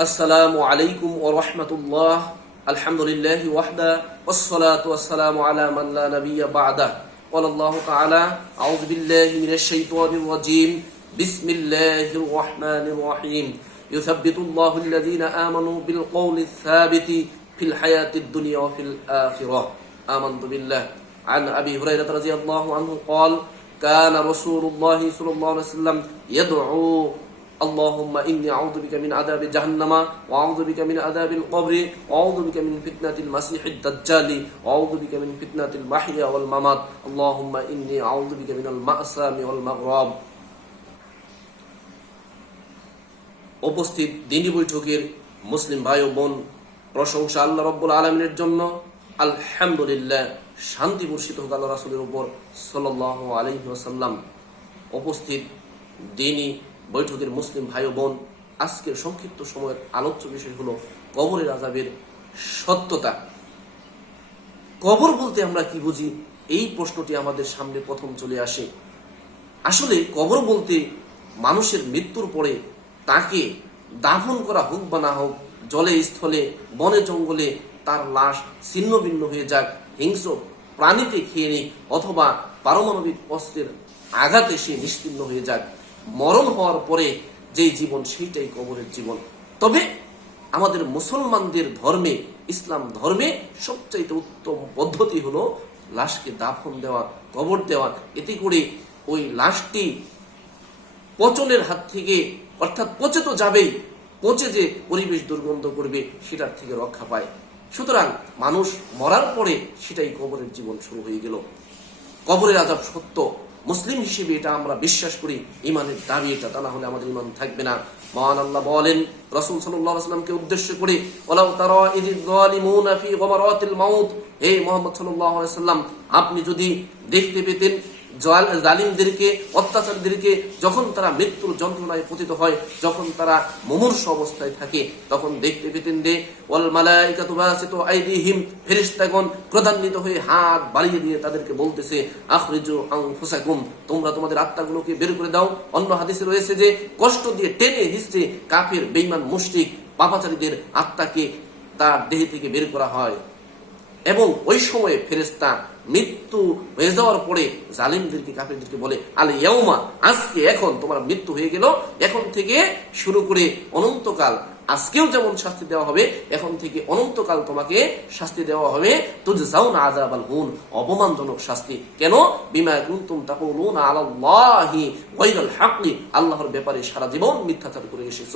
السلام عليكم ورحمة الله. الحمد لله وحده والصلاة والسلام على من لا نبي بعده. قال الله تعالى أعوذ بالله من الشيطان الرجيم. بسم الله الرحمن الرحيم. يثبت الله الذين آمنوا بالقول الثابت في الحياة الدنيا وفي الآخرة. آمنت بالله. عن أبي هريرة رضي الله عنه قال كان رسول الله صلى الله عليه وسلم يدعو اللهم إني أعوذ بك من عذاب جهنم وأعوذ بك من عذاب القبر وأعوذ بك من فتنة المسيح الدجال وأعوذ بك من فتنة المحيا والممات اللهم إني أعوذ بك من المأسام والمغرب উপস্থিত দিনী বৈঠকের মুসলিম ভাই ও বোন প্রশংসা আল্লাহ রব্বুল আলমিনের জন্য আলহামদুলিল্লাহ শান্তি বর্ষিত হোক আল্লাহ রাসুলের উপর সাল্লাহ আলহি আসাল্লাম উপস্থিত দিনী বৈঠকের মুসলিম ভাই বোন, আজকের সংক্ষিপ্ত সময়ের আলোচ্য বিষয় হলো কবরের আজাবের সত্যতা। কবর বলতে আমরা কি বুঝি? এই প্রশ্নটি আমাদের সামনে প্রথম চলে আসে। আসলে কবর বলতে মানুষের মৃত্যুর পরে তাকে দাফন করা হোক বা না হোক, জলে, স্থলে, বনে, জঙ্গলে তার লাশ ছিন্ন ভিন্ন হয়ে যাক, হিংস্র প্রাণীতে খেয়ে নিক অথবা পারমাণবিক অস্ত্রের আঘাতে সে নিশ্চিন্ন হয়ে যাক। মরণ হওয়ার পরে যে জীবন, সেইটাই কবরের জীবন। তবে আমাদের মুসলমানদের ধর্মে, ইসলাম ধর্মে সবচাইতে উত্তম পদ্ধতি হলো লাশকে দাফন দেওয়া, কবর দেওয়া। এতে করে ওই লাশটি পচনের হাত থেকে, অর্থাৎ পচে তো যাবেই, পচে যে পরিবেশ দুর্গন্ধ করবে, সেটার থেকে রক্ষা পায়। সুতরাং মানুষ মরার পরে সেটাই কবরের জীবন শুরু হয়ে গেল। কবরের আজাব সত্য। মুসলিম হিসেবে এটা আমরা বিশ্বাস করি ইমানের দাবি এটা, তা না হলে আমাদের ইমান থাকবে না। মহান আল্লাহ বলেন, রসুল সাল্লামকে উদ্দেশ্য করে হে মোহাম্মদ সাল্লাম আপনি যদি দেখতে পেতেন জালিমদেরকে, অত্যাচারীদেরকে যখন তারা মৃত্যুর যন্ত্রণায় পতিত হয়, যখন তারা মুমূর্ষ অবস্থায় থাকে, তখন দেখতে পেতেন যে, ওয়াল মালাইকাতু বাসিতু আইদিহিম, ফেরেশতাগণ ক্রোধান্বিত হয়ে হাত বাড়িয়ে দিয়ে তাদেরকে বলতেছে, আখরিজু আনফুসাকুম, তোমরা তোমাদের আত্মাগুলোকে বের করে দাও। অন্য হাদিসে রয়েছে যে, কষ্ট দিয়ে টেনে হিসড়ে কাফের, বেঈমান, মুশরিক, পাপাচারীদের আত্মাকে তার দেহ থেকে বের করা হয়। এবং ওই সময়ে ফেরেস্তা মৃত্যু হয়ে যাওয়ার পরে জালিমদেরকে, কাফেরদেরকে বলে আলে ইয়াউমা আজকে এখন তোমার মৃত্যু হয়ে গেল। এখন থেকে শুরু করে অনন্তকাল আজকেও যেমন শাস্তি দেওয়া হবে, এখন থেকে অনন্তকাল তোমাকে শাস্তি দেওয়া হবে। তুজ যাও না আজাব আল হুন অপমানজনক শাস্তি। কেন? বিমা কুনতুম তাকুলুন আলাল্লাহি গায়রাল হাক্কি। আল্লাহর ব্যাপারে সারা জীবন মিথ্যাচার করে এসেছ।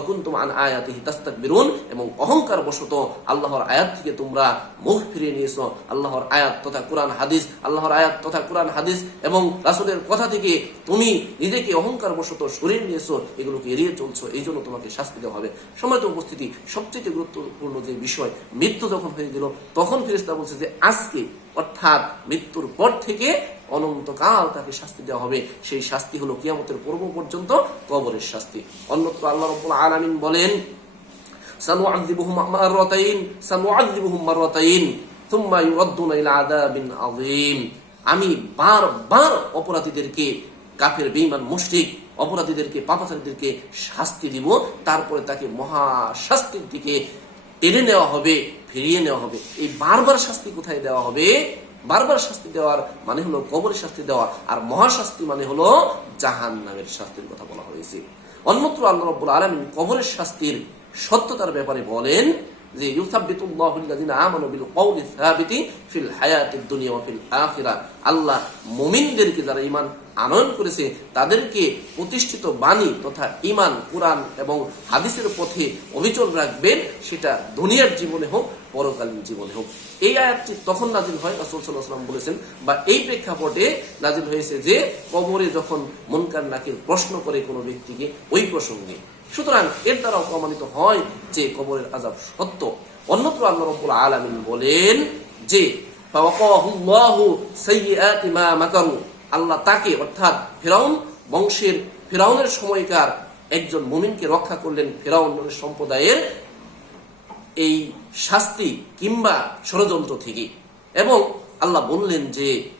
অকুন্তুম আন আয়াতিহি তাস্তাকবিরুন। এবং অহংকার বশত আল্লাহর আয়াত থেকে তোমরা মুখ ফিরিয়ে নিয়েছো। আল্লাহর আয়াত তথা কোরআন হাদিস, আল্লাহর আয়াত তথা কোরআন হাদিস এবং রাসূলের কথা থেকে তুমি নিজেকে অহংকার বশত সরিয়ে নিয়েছো। এগুলোকে এড়িয়ে চলছো। এই জন্য তোমাকে শাস্তি দেওয়া হবে। সময়ত উপস্থিতি সবচেয়ে গুরুত্বপূর্ণ যে বিষয়, মৃত্যু যখন হয়ে গেল, তখন ফেরেশতা বলছে যে আজকে, অর্থাৎ মৃত্যুর পর থেকে অনন্তকাল তাকে শাস্তি দেওয়া হবে। সেই শাস্তি হলো কিয়ামতের পূর্ব পর্যন্ত কবরের শাস্তি। অন্যত্র আল্লাহ রব্বুল আলামিন বলেন আমি বারবার অপরাধীদেরকে কাফের, বেঈমান, মুশরিক অপরাধীদেরকে, পাপাচারীদেরকে শাস্তি দিব। তারপরে তাকে মহা শাস্তির দিকে টেনে নেওয়া হবে, ফিরিয়ে নেওয়া হবে। এই বারবার শাস্তি কোথায় দেওয়া হবে? বারবার শাস্তি দেওয়ার মানে হলো কবরের শাস্তি দেওয়া, আর মহাশাস্তি মানে হলো জাহান নামের শাস্তির কথা বলা হয়েছে। অন্যত্র আল্লাহ রব্বুল আলমিন কবরের শাস্তির সত্যতার ব্যাপারে বলেন যে ফিল হায়াতিদ দুনিয়া ওয়া ফিল আখিরা। আল্লাহ মুমিনদেরকে যারা ঈমান আনয়ন করেছে, তাদেরকে প্রতিষ্ঠিত বাণী তথা ইমান কোরআন এবং হাদিসের পথে অবিচল রাখবেন, সেটা দুনিয়ার জীবনে হোক, পরকালীন জীবনে হোক। এই আয়াতটি তখন নাজিল হয়, রাসূল ওয়াসাল্লাম বলেছেন, বা এই প্রেক্ষাপটে নাজিল হয়েছে যে, কবরে যখন মুনকার নাকির প্রশ্ন করে কোনো ব্যক্তিকে, ওই প্রসঙ্গে। সুতরাং এর দ্বারাও প্রমাণিত হয় যে, কবরের আজাব সত্য। অন্যত্র আল্লাহ রব্বুল আলামিন বলেন যে আল্লাহ তাকে, অর্থাৎ ফেরাউন, বংশের ফেরাউনের সময়কার একজন মুমিনকে রক্ষা করলেন ফেরাউন সম্প্রদায়ের এই শাস্তি কিংবা ষড়যন্ত্র থেকে। এবং আল্লাহ বললেন যে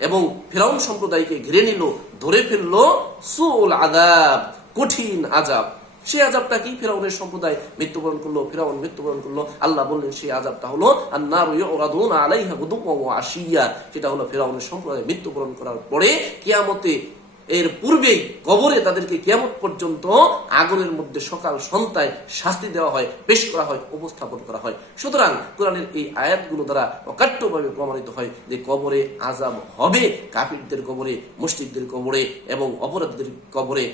এবং ফেরাউন সম্প্রদায়কে ঘিরে নিল, ধরে ফেলল সুল আদাব কঠিন আজাব সেই আজাবটা কি? ফেরাউনের সম্প্রদায় মৃত্যুবরণ করল, ফেরাউন মৃত্যুবরণ করল। আল্লাহ বললেন, সেই আজাবটা হলো গুদুওয়া আশিয়া। সেটা হলো ফেরাউনের সম্প্রদায় মৃত্যুবরণ করার পরে কিয়ামতে, এর পূর্বেই কবরে তাদেরকে কিয়ামত পর্যন্ত আগুনের মধ্যে সকাল সন্তায় শাস্তি দেওয়া হয়, পেশ করা হয়, উপস্থাপন করা হয়। সুতরাং কোরআনের এই আয়াতগুলো দ্বারা অকাট্যভাবে প্রমাণিত হয় যে কবরে আজাব হবে কাফিরদের কবরে মুসলিমদের কবরে এবং অপরাধীদের কবরে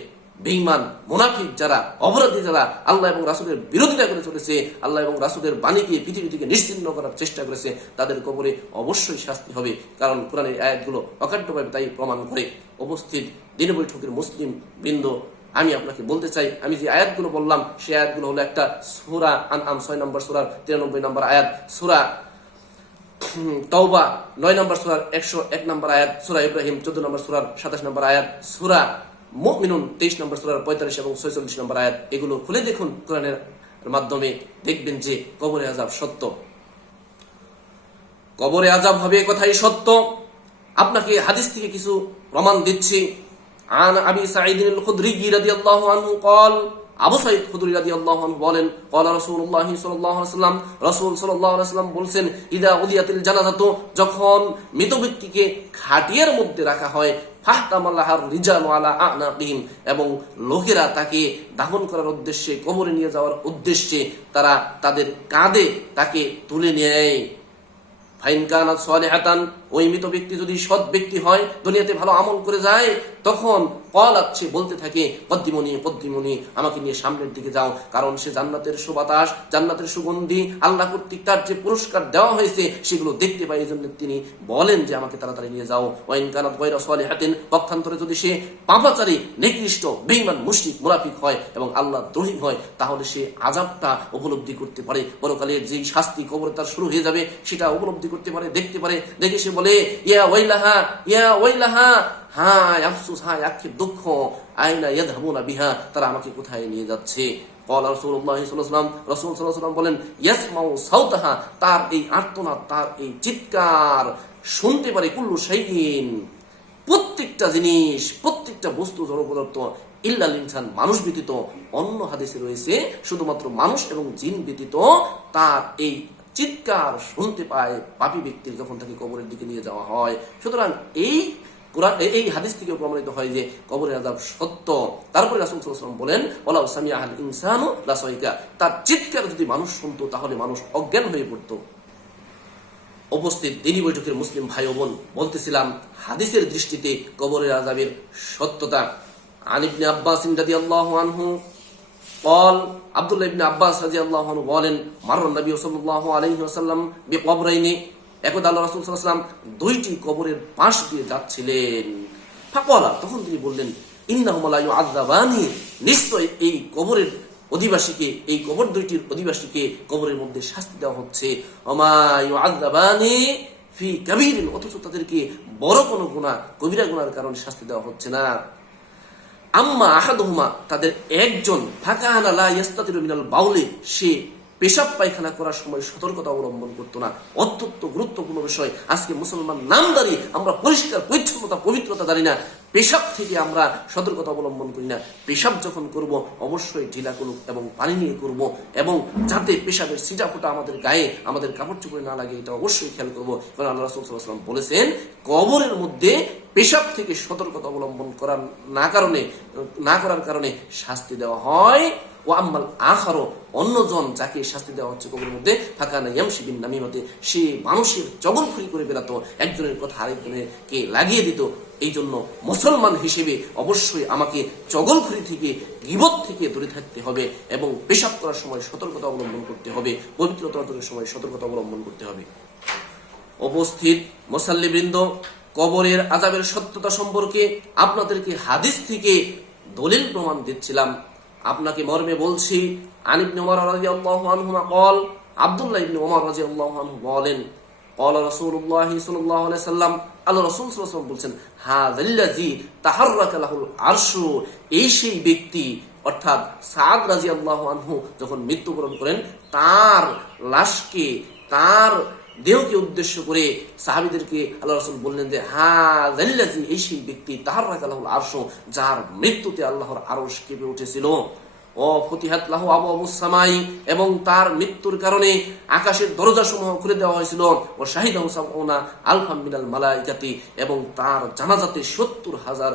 বেইমান মোনাফিক যারা, অপরাধী যারা আল্লাহ এবং রাসুলের বিরোধিতা করে চলেছে, আল্লাহ এবং রাসুলের বাণীকে পৃথিবী থেকে নিশ্চিন্ন করার চেষ্টা করেছে, তাদের কবরে অবশ্যই শাস্তি হবে। কারণ কোরআনের আয়াতগুলো অকাট্যভাবে তাই প্রমাণ করে। উপস্থিত দিন বৈঠকের মুসলিম বৃন্দ, আমি আপনাকে বলতে চাই, আমি যে আয়াতগুলো বললাম, সেই আয়াতগুলো হলো একটা সুরা আন ছয় নম্বর সুরার তিরানব্বই নম্বর আয়াত। সুরা তওবা, নয় নম্বর সুরার একশো এক নম্বর আয়াত। সুরা ইব্রাহিম, চোদ্দ নম্বর সুরার সাতাশ নম্বর আয়াত। সুরা মুমিনুন তেইশ নম্বর সুরার পঁয়তাল্লিশ এবং ছয়চল্লিশ নম্বর আয়াত এগুলো খুলে দেখুন কোরআনের মাধ্যমে দেখবেন যে কবরে আজাব সত্য কবরে আজাব হবে এ কথাই সত্য আপনাকে হাদিস থেকে কিছু প্রমাণ দিচ্ছি আন আবি সাঈদ আল খুদরি রাদিয়াল্লাহু আনহু قال আবু সাইদ খুদরি রাদিয়াল্লাহু আনহু বলেন قال রাসূলুল্লাহ সাল্লাল্লাহু আলাইহি ওয়াসাল্লাম রাসূল সাল্লাল্লাহু আলাইহি ওয়াসাল্লাম বলেন ইদা উদিয়াতিল জানাজাতু যখন মৃত ব্যক্তিকে খাটিয়ার মধ্যে রাখা হয় আলা এবং লোকেরা তাকে দাহন করার উদ্দেশ্যে কবরে নিয়ে যাওয়ার উদ্দেশ্যে তারা তাদের কাঁধে তাকে তুলে নেয়। ফাইনকানাত সালেহাতান ওই মৃত ব্যক্তি যদি সৎ ব্যক্তি হয়, দুনিয়াতে ভালো আমল করে যায়, তখন কল আছে বলতে থাকে, পদ্মিমণি পদ্মিমণি, আমাকে নিয়ে সামনের দিকে যাও। কারণ সে জান্নাতের সুবাতাস, জান্নাতের সুগন্ধি, আল্লাহ কর্তৃক তার যে পুরস্কার দেওয়া হয়েছে, সেগুলো দেখতে পাই এই জন্য তিনি বলেন যে, আমাকে তাড়াতাড়ি নিয়ে যাও। ওয়াইন কানাত গৈরা সালেহাতিন, পক্ষান্তরে যদি সে পাপাচারী, নিকৃষ্ট, বেঈমান, মুশরিক, মুনাফিক হয় এবং আল্লাহ দ্রোহী হয়, তাহলে সে আজাবটা উপলব্ধি করতে পারে। পরকালের যেই শাস্তি কবরে তার শুরু হয়ে যাবে, সেটা উপলব্ধি করতে পারে, দেখতে পারে। দেখে সে বলে বলে, ইয়া ওয়াইলাহা ইয়া ওয়াইলাহা। হায় আফসুস, হায় আক্ষেপ, দুঃখ। আইনা ইয়াদহাবুনা বিহা, তারা আমাকে কোথায় নিয়ে যাচ্ছে? কল রসুল্লাহ সাল্লাম রসুল সাল্লাম বলেন, ইয়াসমাউ সাউতাহা, তার এই আর্তনাদ, তার এই চিৎকার শুনতে পারে কুল্লু সেইন প্রত্যেকটা জিনিস, প্রত্যেকটা বস্তু জড় ইল্লা ইল্লাল ইনসান, মানুষ ব্যতীত অন্য হাদিসে রয়েছে, শুধুমাত্র মানুষ এবং জিন ব্যতীত তার এই চিৎকার শুনতে পায় পাপী ব্যক্তির যখন তাকে কবরের দিকে নিয়ে যাওয়া হয়। সুতরাং এই এই হাদিস থেকে প্রমাণিত হয় যে কবরের আজাব সত্য। তারপরে রাসুল সাল্লাম বলেন লাসাইকা। তার চিৎকার যদি মানুষ শুনতো, তাহলে মানুষ অজ্ঞান হয়ে পড়তো। উপস্থিত দিনী বৈঠকের মুসলিম ভাই বোন বলতেছিলাম, হাদিসের দৃষ্টিতে কবরের আজাবের সত্যতা। আনিবনে আব্বাস রাদিয়াল্লাহু আনহু কল আবদুল্লাহ ইবিন আব্বাস রাজি আল্লাহ বলেন মারুল নবী সাল্লাহ আলহি আসাল্লাম বে কবরাইনি একদা আল্লাহ রসুল সাল্লাম দুইটি কবরের পাশ দিয়ে যাচ্ছিলেন। ফাকলা তখন তিনি বললেন ইন্নাহমালায়ু আদাবানি নিশ্চয় এই কবরের অধিবাসীকে, এই কবর দুইটির অধিবাসীকে কবরের মধ্যে শাস্তি দেওয়া হচ্ছে। অমায়ু আদাবানি ফি কাবির অথচ তাদেরকে বড় কোনো গুণা কবিরা গুণার কারণে শাস্তি দেওয়া হচ্ছে না। আম্মা আহাদহুমা তাদের একজন ফাঁকা আনালা ইয়াস্তাতিরু মিনাল বাউলে সে পেশাব পায়খানা করার সময় সতর্কতা অবলম্বন করতো না। অত্যন্ত গুরুত্বপূর্ণ বিষয়, আজকে মুসলমান নামদারি, আমরা পরিষ্কার, পরিচ্ছন্নতা, পবিত্রতা জানি না। পেশাব থেকে আমরা সতর্কতা অবলম্বন করি না। পেশাব যখন করব, অবশ্যই ঢিলা করুক এবং পানি নিয়ে করব এবং যাতে পেশাবের সিটা ফোটা আমাদের গায়ে, আমাদের কাপড় চোপড়ে না লাগে, এটা অবশ্যই খেয়াল করব। কারণ আল্লাহ রাসূল সাল্লাল্লাহু আলাইহি ওয়াসাল্লাম বলেছেন, কবরের মধ্যে পেশাব থেকে সতর্কতা অবলম্বন করার না কারণে, না করার কারণে শাস্তি দেওয়া হয়। ও আম্মাল আখারো, অন্যজন যাকে শাস্তি দেওয়া হচ্ছে কবরের মধ্যে, ফাঁকা না ইয়ামশিবিন নামিমতে সে মানুষের জগলখুরি করে বেড়াতো, একজনের কথা আরেকজনকে লাগিয়ে দিত। এই জন্য মুসলমান হিসেবে অবশ্যই আমাকে চগলখুরি থেকে, গিবত থেকে দূরে থাকতে হবে এবং পেশাব করার সময় সতর্কতা অবলম্বন করতে হবে, পবিত্রতা অর্জনের সময় সতর্কতা অবলম্বন করতে হবে। উপস্থিত মোসাল্লিবৃন্দ, কবরের আজাবের সত্যতা সম্পর্কে আপনাদেরকে হাদিস থেকে দলিল প্রমাণ দিচ্ছিলাম। আপনাকে মর্মে বলছি কল সাল্লাম, আল্লাহ রসুল বলছেন ব্যক্তি, অর্থাৎ সাদ যখন মৃত্যুবরণ করেন, তার লাশকে, তার দেহকে উদ্দেশ্য করে সাহাবিদেরকে আল্লাহ রসুল বললেন যে হা এই সেই ব্যক্তি তাহার রাখাল আরশ যার মৃত্যুতে আল্লাহর আরশ কেঁপে উঠেছিল। ও, ফতিহাত লাহু আবু আবু সামাই এবং তার মৃত্যুর কারণে আকাশের দরজা সমূহ খুলে দেওয়া হয়েছিল। ও শাহিদ হুসাউনা আলফা মিনাল মালাইকাতি এবং তার জানাজাতে সত্তর হাজার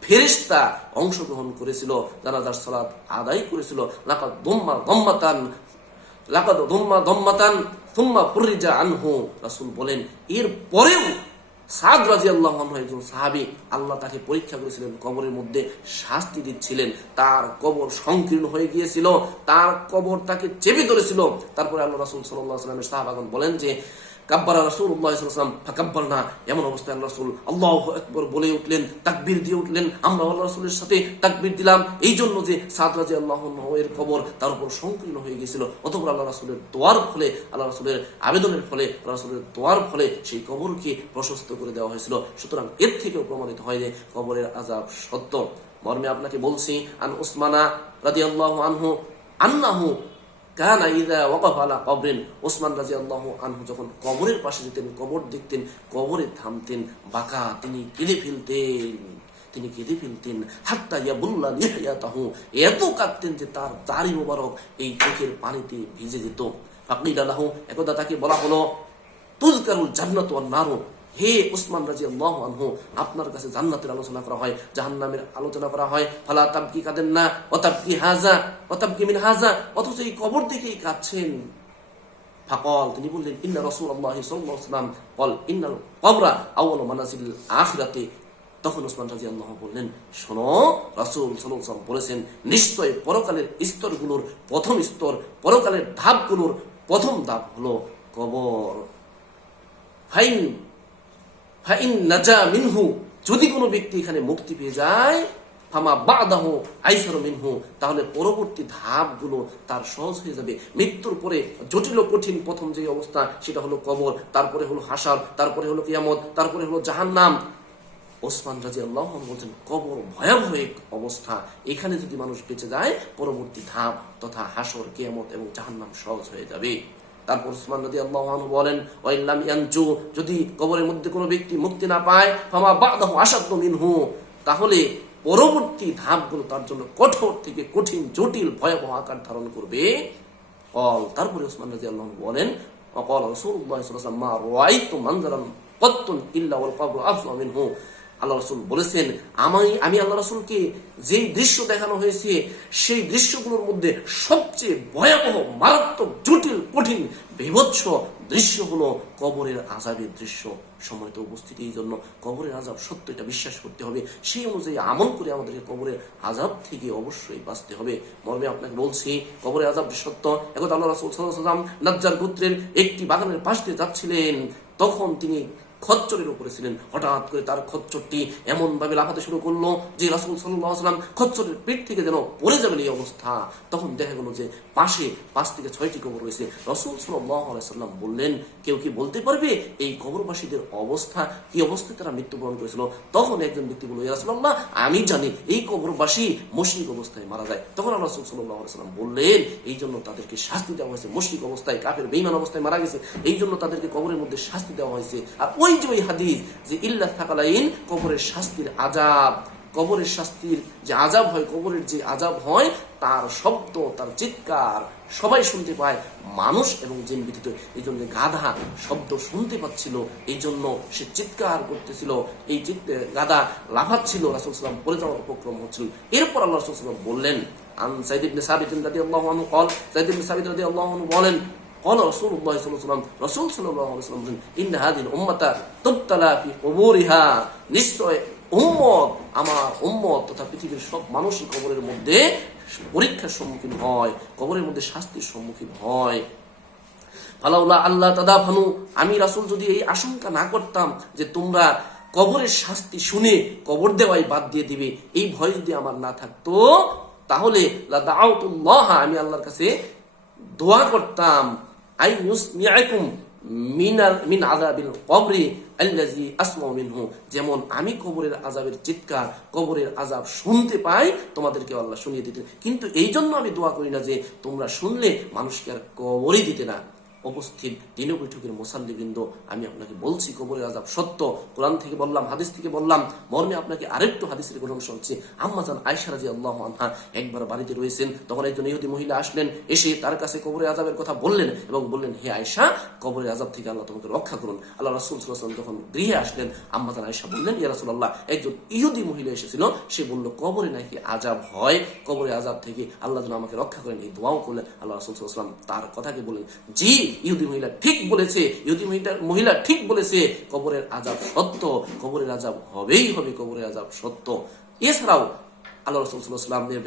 ফেরিস্তা অংশগ্রহণ করেছিল। জানাজার সালাত আদায় করেছিল। লাকাদ দম্মা দম্মাতান, লাকাদ দম্মা দম্মাতান থুম্মা বলেন, এর পরেও সাদ রাজি আল্লাহ একজন সাহাবি আল্লাহ তাকে পরীক্ষা করেছিলেন, কবরের মধ্যে শাস্তি দিচ্ছিলেন। তার কবর সংকীর্ণ হয়ে গিয়েছিল, তার কবর তাকে চেপে ধরেছিল। তারপরে আল্লাহ রাসুল সাল্লাহ সাল্লামের সাহাবাগন বলেন যে কাব্বারা রাসুল উল্লাহাম ফাকাব্বার না এমন অবস্থায় আল্লাহ রাসুল আল্লাহ একবার বলে উঠলেন তাকবির দিয়ে উঠলেন আমরা আল্লাহ রাসুলের সাথে তাকবির দিলাম এই জন্য যে সাদ রাজি আল্লাহ এর খবর তার উপর সংকীর্ণ হয়ে গিয়েছিল। অথবা আল্লাহ রাসুলের দোয়ার ফলে, আল্লাহ রাসুলের আবেদনের ফলে, আল্লাহ রাসুলের দোয়ার ফলে সেই কবরকে প্রশস্ত করে দেওয়া হয়েছিল। সুতরাং এর থেকেও প্রমাণিত হয় যে কবরের আজাব সত্য। মর্মে আপনাকে বলছি, আন উসমানা রাদি আল্লাহ আনহু আন্নাহু ওসমান আনহু যখন কবরের পাশে যেতেন, কবর দেখতেন, কবরে থামতেন, বাঁকা তিনি তিনি লিহিয়াতাহু, এত কাঁদতেন যে তার দাড়ি মোবারক এই চোখের পানিতে ভিজে যেত। ফাকিল আলাহু একদা তাকে বলা হলো, তুজকারুল জান্নাত হে উসমান রাজি আল্লাহ আনহু, আপনার কাছে জান্নাতের আলোচনা করা হয়, জাহান্নামের আলোচনা করা হয়, ফালা তাবকি কাঁদেন না অতাবকি হাজা অতাবকি মিন হাজা অথচ এই কবর দেখেই কাঁদছেন। ফাকল, তিনি বললেন, ইন্না রসুল আল্লাহ সাল্লাম কল ইন্নাল কবরা আউল মানাজিল আখিরাতে। তখন ওসমান রাজি আল্লাহ বললেন, শোনো, রাসুল সাল্লাম বলেছেন, নিশ্চয় পরকালের স্তরগুলোর প্রথম স্তর, পরকালের ধাপগুলোর প্রথম ধাপ হলো কবর। ফাইন যদি কোনো ব্যক্তি এখানে মুক্তি পেয়ে যায়, ফামা বাদাহ আইসার মিনহু, তাহলে পরবর্তী ধাপগুলো তার সহজ হয়ে যাবে। মৃত্যুর পরে জটিল কঠিন প্রথম যে অবস্থা, সেটা হলো কবর, তারপরে হলো হাসার, তারপরে হলো কিয়ামত, তারপরে হলো জাহান্নাম। ওসমান রাজি আল্লাহ বলছেন, কবর ভয়াবহ এক অবস্থা। এখানে যদি মানুষ বেঁচে যায়, পরবর্তী ধাপ তথা হাসর, কেয়ামত এবং জাহান্নাম সহজ হয়ে যাবে। তারপর বলেন যদি কবরের মধ্যে কোনো ব্যক্তি মুক্তি না পায় আসাদ্দ মিনহু। তাহলে পরবর্তী ধাপগুলো তার জন্য কঠোর থেকে কঠিন, জটিল, ভয়াবহ আকার ধারণ করবে। অল তারপরে উসমান রাজি আল্লাহ বলেন অকল রসুল্লাহ মা রাইতু মানজারান কত্তুন ইল্লা ওয়াল কবর আফসা মিনহু। আল্লাহ রসুল বলেছেন আমি আমি আল্লাহ রসুলকে যেই দৃশ্য দেখানো হয়েছে, সেই দৃশ্যগুলোর মধ্যে সবচেয়ে ভয়াবহ, মারাত্মক, জটিল, কঠিন, বিভৎস দৃশ্য হলো কবরের আজাবের দৃশ্য। সময়ত উপস্থিতি, এই জন্য কবরের আজাব সত্য এটা বিশ্বাস করতে হবে। সেই অনুযায়ী আমল করে আমাদেরকে কবরের আজাব থেকে অবশ্যই বাঁচতে হবে। মর্মে আপনাকে বলছি, কবরের আজাব সত্য এখন আল্লাহ রসুল সাল্লাম নাজ্জার গোত্রের একটি বাগানের পাশ দিয়ে যাচ্ছিলেন, তখন তিনি খচ্চরের উপরে ছিলেন। হঠাৎ করে তার খচ্চরটি এমন ভাবে লাফাতে শুরু করল যে রাসুল সাল্লাম খচ্চরের পেট থেকে যেন পড়ে যাবেন এই অবস্থা। তখন দেখা গেল যে পাশে পাঁচ থেকে ছয়টি কবর রয়েছে। রসুল সাল্লাম বললেন, কেউ কি বলতে পারবে এই কবরবাসীদের অবস্থা? কি অবস্থায় তারা মৃত্যুবরণ করেছিল? তখন একজন ব্যক্তি বলল রাসুল্লাহ আমি জানি এই কবরবাসী মশরিক অবস্থায় মারা যায়। তখন আল্লাহ রসুল সাল্লাম বললেন, এই জন্য তাদেরকে শাস্তি দেওয়া হয়েছে। মশরিক অবস্থায়, কাফের বেইমান অবস্থায় মারা গেছে। এই জন্য তাদেরকে কবরের মধ্যে শাস্তি দেওয়া হয়েছে। আর ওই যে ওই হাদিস যে ইল্লা থাকালাইন কবরের শাস্তির আজাব কবরের শাস্তির যে আজাব হয় কবরের যে আজাব হয় তার শব্দ তার চিৎকার সবাই শুনতে পায় মানুষ এবং জিন ব্যতীত এই জন্য গাধা শব্দ শুনতে পাচ্ছিল এই জন্য সে চিৎকার করতেছিল এই গাধা লাফাচ্ছিল রাসুল সাল্লাম পরে যাওয়ার উপক্রম হচ্ছিল এরপর আল্লাহ রাসুল সাল্লাম বললেন আন সাইদ ইবনে সাবিত রাদিয়াল্লাহু আনহু قال সাইদ ইবনে সাবিত রাদিয়াল্লাহু আনহু বলেন قال رسول الله صلى الله عليه وسلم رسول صلى الله عليه وسلم বলেন ইন হাদিল উম্মাতা তুবতালা ফি কুবুরিহা নিশ্চয় উম্মত আমার উম্মত তথা পৃথিবীর সব মানুষই কবরের মধ্যে পরীক্ষার সম্মুখীন হয় কবরের মধ্যে শাস্তির সম্মুখীন হয় ফালাউলা আল্লাহ তাদা ফানু আমি রাসুল যদি এই আশঙ্কা না করতাম যে তোমরা কবরের শাস্তি শুনে কবর দেওয়াই বাদ দিয়ে দিবে এই ভয় যদি আমার না থাকতো তাহলে আমি আল্লাহর কাছে দোয়া করতাম আই ইউসমিআকুম মিনাল মিন আযাবিল কবরি আল্লাযী আসমাউ মিনহু যেমন আমি কবরের আযাবের চিৎকার, কবরের আযাব শুনতে পাই, তোমাদেরকে আল্লাহ শুনিয়ে দিতেন। কিন্তু এই জন্য আমি দোয়া করি না যে তোমরা শুনলে মানুষকে আর কবরই দিতে না। উপস্থিত দিন বৈঠকের মুসাল্লিবৃন্দ, আমি আপনাকে বলছি কবরের আজাব সত্য। কোরআন থেকে বললাম, হাদিস থেকে বললাম, মর্মে আপনাকে আরেকটু হাদিসের ঘটনা শুনছি। আম্মাজান আয়সা রাজি আল্লাহ আনহা একবার বাড়িতে রয়েছেন, তখন একজন ইহুদি মহিলা আসলেন, এসে তার কাছে কবরের আজাবের কথা বললেন এবং বললেন, হে আয়সা কবরের আজাব থেকে আল্লাহ তোমাকে রক্ষা করুন। আল্লাহ রাসুল সাল্লাম যখন গৃহে আসলেন আম্মাজান আয়সা বললেন, ইয়া রাসূলুল্লাহ, একজন ইহুদি মহিলা এসেছিল, সে বলল, কবরে নাকি আজাব হয়? কবরে আজাব থেকে আল্লাহ যেন আমাকে রক্ষা করেন, এই দোয়াও করলেন। আল্লাহ রাসুল সাল্লাম তার কথাকে বললেন, জি ইহুদি মহিলা ঠিক বলেছে, ইহুদি মহিলা মহিলা ঠিক বলেছে, কবরের আজাব সত্য, কবরের আজাব হবেই হবে, কবরের আজাব সত্য। এছাড়াও আল্লাহ রসুল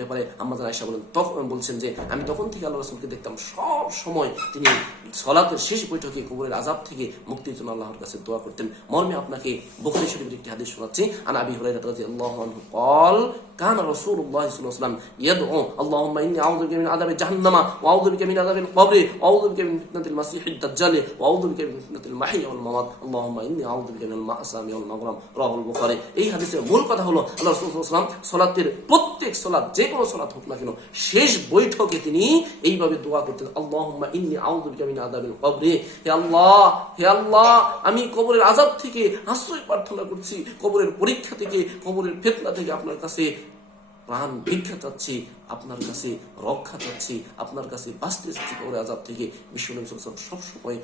ব্যাপারে আমাদের আয়সা বলেন তখন বলছেন যে, আমি তখন থেকে আল্লাহ রসুলকে দেখতাম সব সময় তিনি সলাতের শেষ বৈঠকে কবরের আজাব থেকে মুক্তির জন্য আল্লাহর কাছে দোয়া করতেন। মর্মে আপনাকে বকরি শরীফের একটি হাদিস শোনাচ্ছি আবি হরাই কল কান রসুল্লাহ সাল্লাম ইয়াদ ও আল্লাহ ইন্নি আউদুলকে মিন আদাবে জাহান্নামা ও ইন্নি আউদুলকে মিনাল এই হাদিসের মূল কথা হলো আল্লাহ প্রত্যেক সালাত, যে কোনো হোক না কেন, শেষ বৈঠকে তিনি এইভাবে দোয়া করতেন আল্লাহ ইন্নি আউদুল কামিন আদাবিল কবরে। হে আল্লাহ হে আল্লাহ, আমি কবরের আজাদ থেকে আশ্রয় প্রার্থনা করছি, কবরের পরীক্ষা থেকে, কবরের ফেতলা থেকে আপনার কাছে প্রাণ ভিক্ষা চাচ্ছি, আপনার কাছে রক্ষা চাচ্ছি, আপনার কাছে বাঁচতে চাচ্ছি কবরের আজাব থেকে। বিশ্ব নবী সাল্লাল্লাহু আলাইহি ওয়াসাল্লাম সবসময়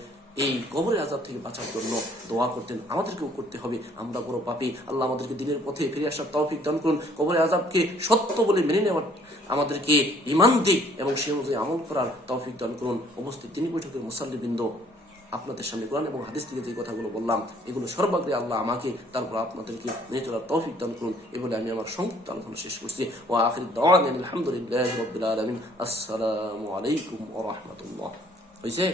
এই কবরের আজাব থেকে বাঁচার জন্য দোয়া করতেন। আমাদেরকেও করতে হবে। আমরা বড় পাপি। আল্লাহ আমাদেরকে দিনের পথে ফিরে আসার তৌফিক দান করুন। কবরের আজাবকে সত্য বলে মেনে নেওয়ার আমাদেরকে ইমান দিক এবং সে অনুযায়ী আমল করার তৌফিক দান করুন। অবস্থিত তিনি বৈঠকের মুসাল্লিবৃন্দ আপনাদের সামনে কোরআন এবং হাদিস থেকে যে কথাগুলো বললাম, এগুলো সর্বাগ্রে আল্লাহ আমাকে, তারপর আপনাদেরকে মেনে চলার তৌফিক দান করুন। এ আমি আমার সংক্ষিপ্ত আলোচনা শেষ করছি। ও আখির দাওয়ান আলহামদুলিল্লাহ রবিল আলমিন। আসসালামু আলাইকুম ও রহমতুল্লাহ। হয়েছে